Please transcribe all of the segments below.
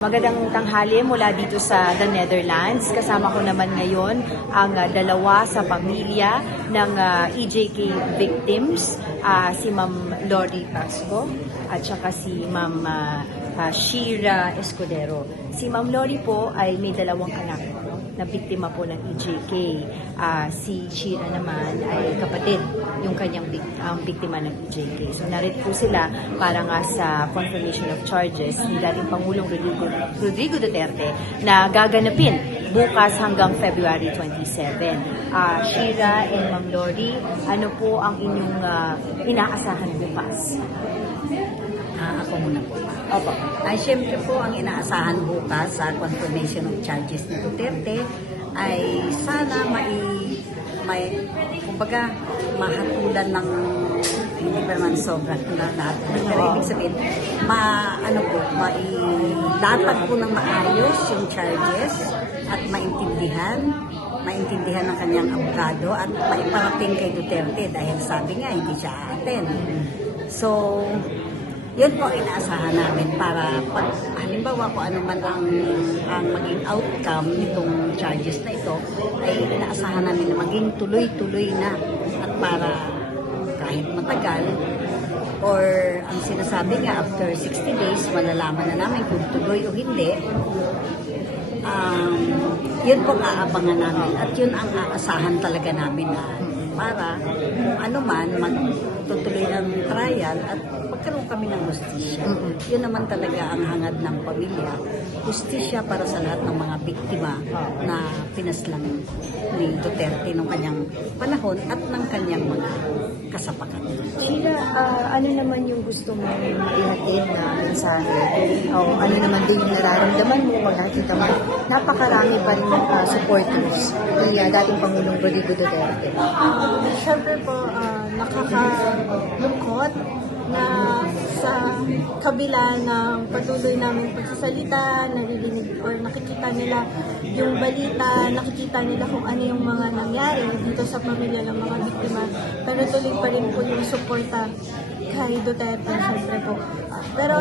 Magandang tanghali mula dito sa the Netherlands. Kasama ko naman ngayon ang dalawa sa pamilya ng EJK victims, si Ma'am Lori Pasco at saka si Ma'am Shira Escudero. Si Ma'am Lori po ay may dalawang anak na biktima po ng EJK. Si Shira naman ay kapatid, yung kanyang biktima ng EJK. So narito po sila para nga sa confirmation of charges ni dating Pangulong Rodrigo Duterte na gaganapin bukas hanggang February 27. Shira and Ma'am Lori, ano po ang inyong inaasahan bukas? Ako muna po. Opo. Siyempre po ang inaasahan bukas sa confirmation of charges ni Duterte ay sana kumbaga mahatulan ng hindi pa naman sobra na lahat. Pero ibig sabihin, latag po ng maayos yung charges at maintindihan ng kanyang abogado at maiparating kay Duterte dahil sabi nga hindi siya aaten. So, yun po inaasahan namin para pag halimbawa kung ano man ang maging outcome nitong charges na ito ay inaasahan namin na maging tuloy-tuloy na at para kahit matagal or ang sinasabi nga after 60 days malalaman na namin kung tuloy o hindi. Yun po aabangan namin at yun ang aasahan talaga namin na para kung ano man magtutuloy ng trial at magkaroon kami ng hustisya. Yun naman talaga ang hangad ng pamilya. Hustisya para sa lahat ng mga biktima na pinaslang ni Duterte ng kanyang panahon at ng kanyang mga kasapakan. Shira, ano naman yung gusto mo ihatid na mensahe? O ano naman din yung nararamdaman mo pag nakita mo? Napakarami pa rin supporters ni dating Pangulong Rodrigo Duterte. Siyempre po, nakakalungkot na sa kabila ng patuloy namin pagsasalita, naririnig or nakikita nila yung balita, nakikita nila kung ano yung mga nangyari dito sa pamilya ng mga biktima. Pero tuloy pa rin po yung suporta kay Duterte, siyempre po. Pero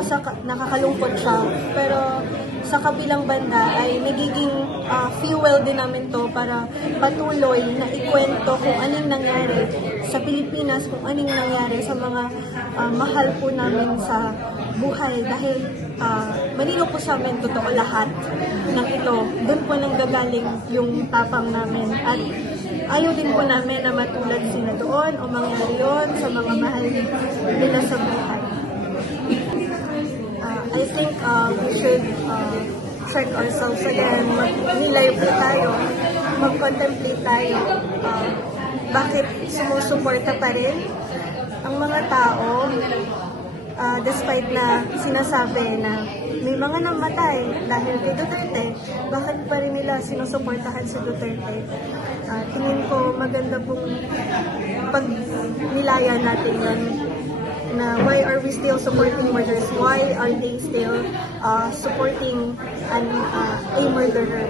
nakakalungkot siya. Pero sa kabilang banda ay nagiging fuel din namin to para patuloy na ikwento kung anong nangyari sa Pilipinas, kung anong nangyari sa mga mahal po namin sa buhay. Dahil malino po sa amin, totoo lahat ng ito. Doon po nanggagaling yung tapang namin. At ayaw din po namin na matulad sila doon o mangyari yun sa mga mahal nila sa buhay. I think we should check ourselves again, mag-nilay po tayo, mag-contemplate tayo. Bakit sumusuporta pa rin ang mga tao despite na sinasabi na may mga namatay dahil kay Duterte, bakit pa rin nila sinusuportahan si Duterte? Tingin ko maganda pong pag-nilaya natin yun na why are we still supporting murders? Why are they still supporting a murderer?